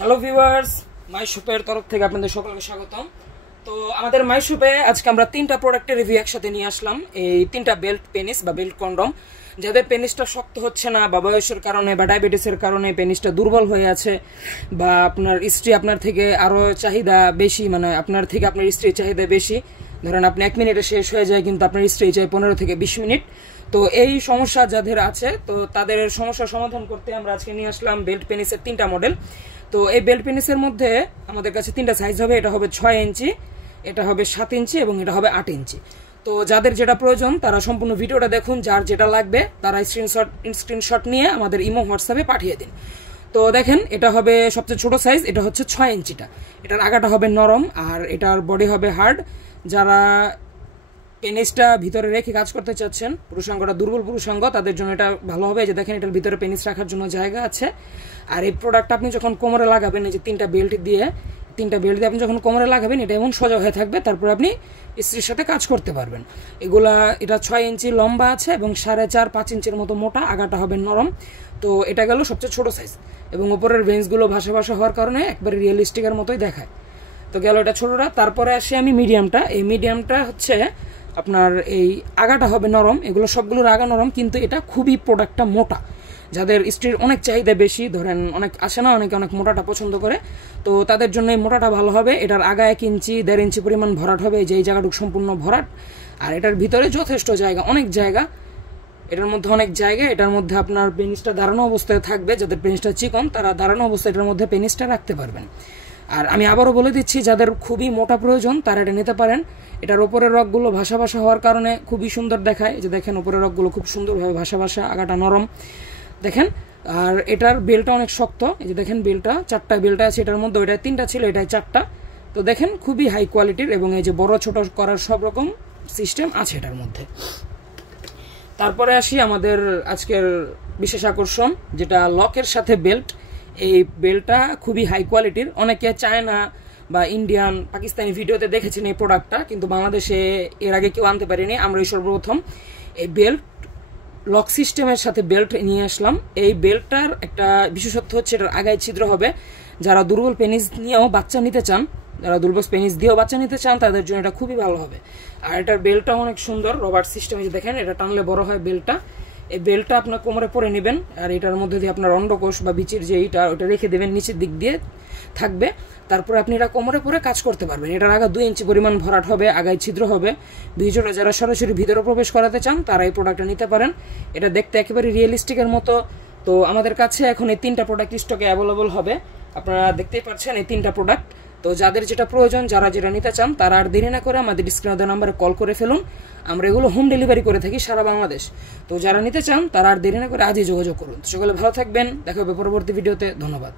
Hello viewers, মাই শপের তরফ থেকে আপনাদের সকলকে স্বাগতম। তো আমাদের মাই শপে আজকে আমরা 3টা প্রোডাক্টের রিভিউ একসাথে নিয়ে আসলাম। এই 3টা বেল্ট পেনিস বা বেল্ট কন্ডম, যাদের পেনিসটা শক্ত হচ্ছে না বা বয়সের কারণে বা ডায়াবেটিসের কারণে পেনিসটা দুর্বল হয়ে আছে, বা আপনার স্ত্রী আপনার থেকে আরও চাহিদা বেশি, মানে আপনার থেকে আপনার স্ত্রীর চাহিদা বেশি, ধরেন আপনি 1 মিনিটে শেষ হয়ে যায় কিন্তু আপনার স্ত্রী চাই 15 থেকে 20 মিনিট। তো এই সমস্যা যাদের আছে, তো তাদের সমস্যার সমাধান করতে আমরা আজকে নিয়ে আসলাম বেল্ট পেনিসের 3টা মডেল। তো এই বেল্ট পেনিসের মধ্যে আমাদের কাছে 3টা সাইজ হবে। এটা হবে 6 ইঞ্চি, এটা হবে 7 ইঞ্চি এবং এটা হবে 8 ইঞ্চি। তো যাদের যেটা প্রয়োজন তারা সম্পূর্ণ ভিডিওটা দেখুন, যার যেটা লাগবে তারা স্ক্রিনশট নিয়ে আমাদের ইমো হোয়াটসঅ্যাপে পাঠিয়ে দিন। তো দেখেন, এটা হবে সবচেয়ে ছোট সাইজ, এটা হচ্ছে 6 ইঞ্চিটা। এটার আগাটা হবে নরম আর এটার বডি হবে হার্ড। যারা পেনিসটা ভিতরে রেখে কাজ করতে চাচ্ছেন, পুরুষাঙ্গটা দুর্বল পুরুষাঙ্গ, তাদের জন্য এটা ভালো হবে। যে দেখেন, এটার ভিতরে পেনিস রাখার জন্য জায়গা আছে। আর এই প্রোডাক্টটা আপনি যখন কোমরে লাগাবেন, এই যে 3টা বেল্ট দিয়ে আপনি যখন কোমরে লাগাবেন, এটা এমন সোজা হয়ে থাকবে, তারপর আপনি স্ত্রীর সাথে কাজ করতে পারবেন। এটা 6 ইঞ্চি লম্বা আছে এবং 4.5-5 ইঞ্চির মতো মোটা, আগাটা হবে নরম। তো এটা গেল সবচেয়ে ছোট সাইজ, এবং উপরের ভেন্সগুলো ভাসা ভাসা হওয়ার কারণে একবারে রিয়েলিস্টিকের মতোই দেখায়। তো গেল এটা ছোটটা। তারপরে আসি আমি মিডিয়ামটা। এই মিডিয়ামটা হচ্ছে আপনার এই আগাটা হবে নরম, এগুলো সবগুলোর আগা নরম, কিন্তু এটা খুবই প্রোডাক্টটা মোটা। যাদের স্ত্রীর অনেক চাহিদা বেশি, ধরেন অনেক আসে না, অনেকে অনেক মোটাটা পছন্দ করে, তো তাদের জন্য এই মোটাটা ভালো হবে। এটার আগা 1 ইঞ্চি 1.5 ইঞ্চি পরিমাণ ভরাট হবে, যে এই জায়গাটুকু সম্পূর্ণ ভরাট। আর এটার ভিতরে যথেষ্ট জায়গা, অনেক জায়গা, এটার মধ্যে অনেক জায়গা। এটার মধ্যে আপনার পেনিসটা দাঁড়ানো অবস্থায় থাকবে। যাদের পেনিসটা চিকন তারা দাঁড়ানো অবস্থায় এটার মধ্যে পেনিসটা রাখতে পারবেন। আর আমি আবারও বলে দিচ্ছি, যাদের খুবই মোটা প্রয়োজন তারা এটা নিতে পারেন। এটার উপরের রগগুলো ভাসা ভাসা হওয়ার কারণে খুবই সুন্দর দেখায়। যে দেখেন, উপরের রগগুলো খুব সুন্দরভাবে ভাসা ভাসা, আগাটা নরম দেখেন। আর এটার বেলটা অনেক শক্ত। এই যে দেখেন, বেলটা 4টা বেলটা আছে এটার মধ্যে, ওইটায় 3টা ছিল, এটায় 4টা। তো দেখেন, খুবই হাই কোয়ালিটির, এবং এই যে বড় ছোট করার সব রকম সিস্টেম আছে এটার মধ্যে। তারপরে আসি আমাদের আজকের বিশেষ আকর্ষণ, যেটা লকের সাথে বেল্ট। এই বেল্টটা খুবই হাই কোয়ালিটির। অনেকে চায়না বা ইন্ডিয়ান, পাকিস্তানি ভিডিওতে দেখেছেন এই প্রোডাক্টটা, কিন্তু বাংলাদেশে এর আগে কেউ আনতে পারেনি, আমরাই সর্বপ্রথম এই বেল্ট লক সিস্টেমের সাথে বেল্ট নিয়ে আসলাম। এই বেল্টটার একটা বিশেষত্ব হচ্ছে এটার আগায় ছিদ্র হবে। যারা দুর্বল পেনিস নিয়েও বাচ্চা নিতে চান, যারা দুর্বল পেনিস দিয়েও বাচ্চা নিতে চান, তাদের জন্য এটা খুবই ভালো হবে। আর এটার বেল্টটা অনেক সুন্দর, রবার্ট সিস্টেম। দেখেন, এটা টানলে বড় হয় বেল্টটা। এই বেল্টটা আপনার কোমরে পরে নেবেন, আর এটার মধ্যে দিয়ে আপনার অন্ডকোষ বা বিচির যে ওটা রেখে দেবেন, নিচের দিক দিয়ে থাকবে। তারপরে আপনি এটা কোমরে পরে কাজ করতে পারবেন। এটার আগা 2 ইঞ্চি পরিমাণ ভরাট হবে, আগায় ছিদ্র হবে। ভিডিওটা যারা সরাসরি ভিতরে প্রবেশ করাতে চান তারা এই প্রোডাক্টটা নিতে পারেন। এটা দেখতে একেবারে রিয়েলিস্টিকের মতো। তো আমাদের কাছে এখন এই 3টা প্রোডাক্ট স্টকে অ্যাভেলেবল হবে। আপনারা দেখতেই পাচ্ছেন এই 3টা প্রোডাক্ট। তো যাদের যেটা প্রয়োজন, যারা যেটা নিতে চান, তারা আর দেরি না করে আমাদের স্ক্রিনে দেওয়া নাম্বারে কল করে ফেলুন। আমরা এগুলো হোম ডেলিভারি করে থাকি সারা বাংলাদেশ। তো যারা নিতে চান তারা আর দেরি না করে আজই যোগাযোগ করুন। সকলে ভালো থাকবেন, দেখা হবে পরবর্তী ভিডিওতে। ধন্যবাদ।